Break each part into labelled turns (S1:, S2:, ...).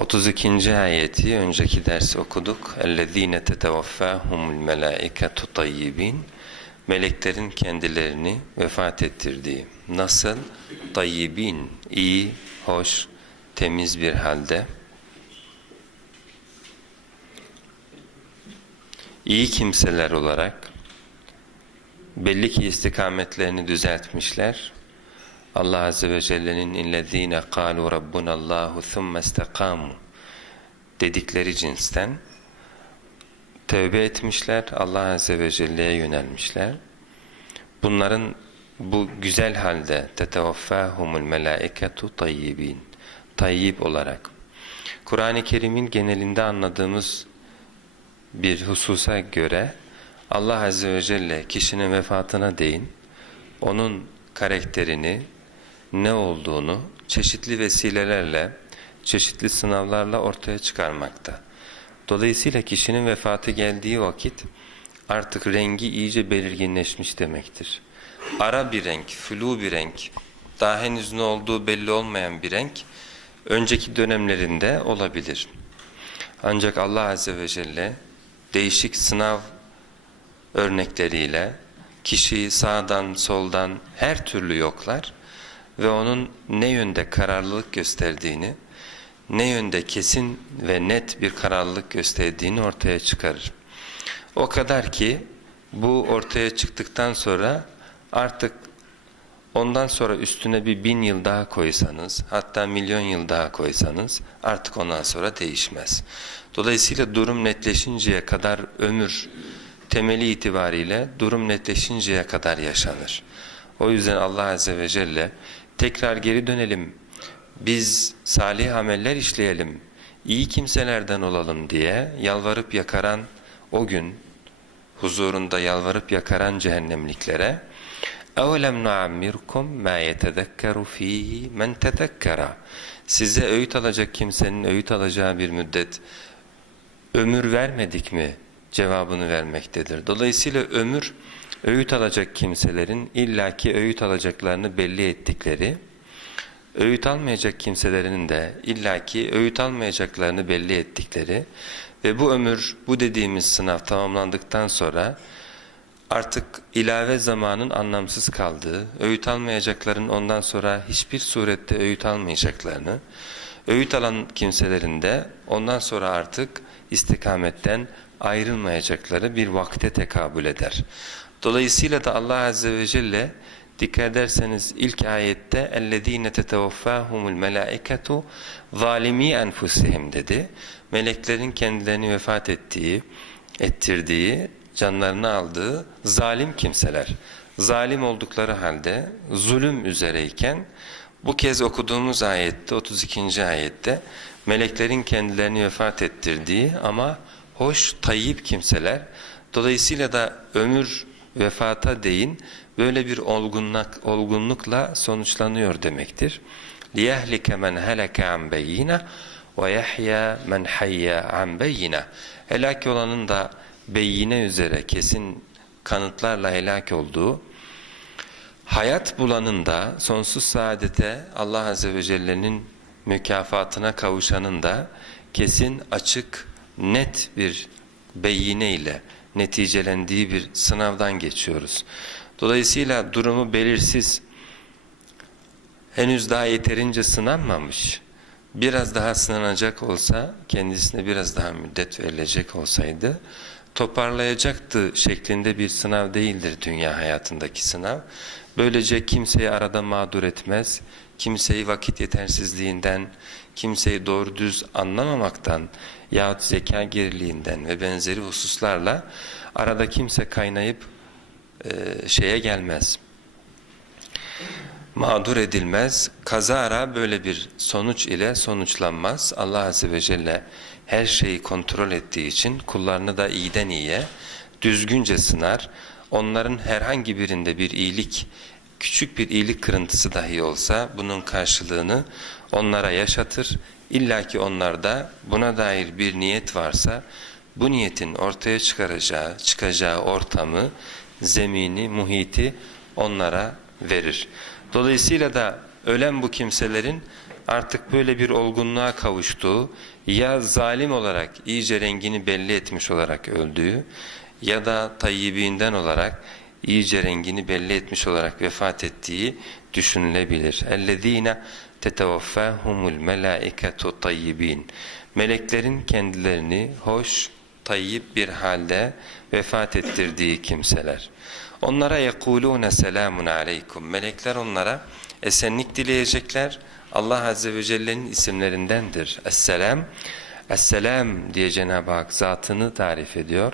S1: 32. ayeti önceki dersi okuduk. اَلَّذ۪ينَ تَتَوَفَّاهُمُ الْمَلَائِكَةُ طَيِّب۪ينَ Meleklerin kendilerini vefat ettirdiği. Nasıl? Tayyibin, iyi, hoş, temiz bir halde. İyi kimseler olarak belli ki istikametlerini düzeltmişler. Allah Azze ve Celle'nin illezine قَالُوا رَبُّنَ اللّٰهُ ثُمَّ اسْتَقَامُوا dedikleri cinsten tövbe etmişler, Allah Azze ve Celle'ye yönelmişler. Bunların bu güzel halde تَتَوَفَّاهُمُ الْمَلَائِكَةُ طَيِّب۪ينَ Tayyib olarak. Kur'an-ı Kerim'in genelinde anladığımız bir hususa göre Allah Azze ve Celle kişinin vefatına değin, onun karakterini, ne olduğunu çeşitli vesilelerle, çeşitli sınavlarla ortaya çıkarmakta. Dolayısıyla kişinin vefatı geldiği vakit artık rengi iyice belirginleşmiş demektir. Ara bir renk, flu bir renk, daha henüz ne olduğu belli olmayan bir renk önceki dönemlerinde olabilir. Ancak Allah Azze ve Celle değişik sınav örnekleriyle kişiyi sağdan soldan her türlü yoklar ve onun ne yönde kararlılık gösterdiğini, ne yönde kesin ve net bir kararlılık gösterdiğini ortaya çıkarır. O kadar ki bu ortaya çıktıktan sonra artık ondan sonra üstüne bir bin yıl daha koysanız, hatta milyon yıl daha koysanız artık ondan sonra değişmez. Dolayısıyla durum netleşinceye kadar ömür temeli itibariyle durum netleşinceye kadar yaşanır. O yüzden Allah Azze ve Celle tekrar geri dönelim, biz salih ameller işleyelim, iyi kimselerden olalım diye yalvarıp yakaran o gün huzurunda yalvarıp yakaran cehennemliklere اَوَلَمْ نُعَمِّرْكُمْ مَا يَتَذَكَّرُ ف۪يهِ مَنْ تَذَكَّرَ Size öğüt alacak kimsenin öğüt alacağı bir müddet ömür vermedik mi cevabını vermektedir. Dolayısıyla ömür öğüt alacak kimselerin illaki öğüt alacaklarını belli ettikleri, öğüt almayacak kimselerinin de illaki öğüt almayacaklarını belli ettikleri ve bu ömür, bu dediğimiz sınav tamamlandıktan sonra artık ilave zamanın anlamsız kaldığı, öğüt almayacakların ondan sonra hiçbir surette öğüt almayacaklarını, öğüt alan kimselerin de ondan sonra artık istikametten ayrılmayacakları bir vakte tekabül eder. Dolayısıyla da Allah Azze ve Celle dikkat ederseniz ilk ayette اَلَّذ۪ينَ تَتَوَفَّاهُمُ الْمَلَائِكَةُ ظَالِم۪ي أَنْفُسِهِمْ dedi. Meleklerin kendilerini vefat ettiği, ettirdiği, canlarını aldığı zalim kimseler. Zalim oldukları halde zulüm üzereyken bu kez okuduğumuz ayette 32. ayette meleklerin kendilerini vefat ettirdiği ama hoş, tayyip kimseler. Dolayısıyla da ömür vefata değin böyle bir olgunluk, olgunlukla sonuçlanıyor demektir. لِيَهْلِكَ مَنْ هَلَكَ عَنْ بَيِّنَ وَيَحْيَا مَنْ حَيَّا عَنْ بَيِّنَ Helak olanın da beyine üzere kesin kanıtlarla helak olduğu, hayat bulanın da sonsuz saadete Allah Azze ve Celle'nin mükafatına kavuşanın da kesin açık net bir beyine ile neticelendiği bir sınavdan geçiyoruz. Dolayısıyla durumu belirsiz, henüz daha yeterince sınanmamış, biraz daha sınanacak olsa, kendisine biraz daha müddet verilecek olsaydı, toparlayacaktı şeklinde bir sınav değildir dünya hayatındaki sınav. Böylece kimseyi arada mağdur etmez, kimseyi vakit yetersizliğinden, kimseyi doğru düz anlamamaktan yahut zeka geriliğinden ve benzeri hususlarla arada kimse kaynayıp e, şeye gelmez. Mağdur edilmez, kazara böyle bir sonuç ile sonuçlanmaz. Allah Azze ve Celle her şeyi kontrol ettiği için kullarını da iyiden iyiye düzgünce sınar. Onların herhangi birinde bir iyilik, küçük bir iyilik kırıntısı dahi olsa bunun karşılığını onlara yaşatır. İlla ki onlarda buna dair bir niyet varsa bu niyetin ortaya çıkaracağı, çıkacağı ortamı, zemini, muhiti onlara verir. Dolayısıyla da ölen bu kimselerin artık böyle bir olgunluğa kavuştuğu ya zalim olarak iyice rengini belli etmiş olarak öldüğü ya da tayyibinden olarak iyice rengini belli etmiş olarak vefat ettiği düşünülebilir. اَلَّذ۪ينَ تَتَوَفَّاهُمُ الْمَلَائِكَةُ tayyibin. Meleklerin kendilerini hoş, tayyip bir halde vefat ettirdiği kimseler. Onlara yekulune selamun aleykum. Melekler onlara esenlik dileyecekler. Allah Azze ve Celle'nin isimlerindendir. Esselam. Esselam diye Cenab-ı Hak zatını tarif ediyor.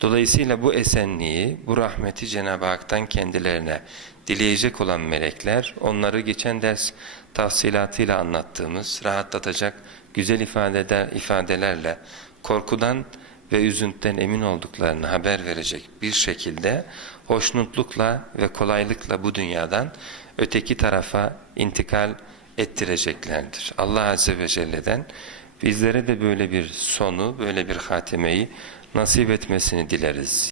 S1: Dolayısıyla bu esenliği, bu rahmeti Cenab-ı Hak'tan kendilerine dileyecek olan melekler, onları geçen ders tafsilatıyla anlattığımız, rahatlatacak güzel ifadeler, ifadelerle korkudan ve üzüntüden emin olduklarını haber verecek bir şekilde hoşnutlukla ve kolaylıkla bu dünyadan öteki tarafa intikal ettireceklerdir. Allah Azze ve Celle'den bizlere de böyle bir sonu, böyle bir hatemeyi nasip etmesini dileriz.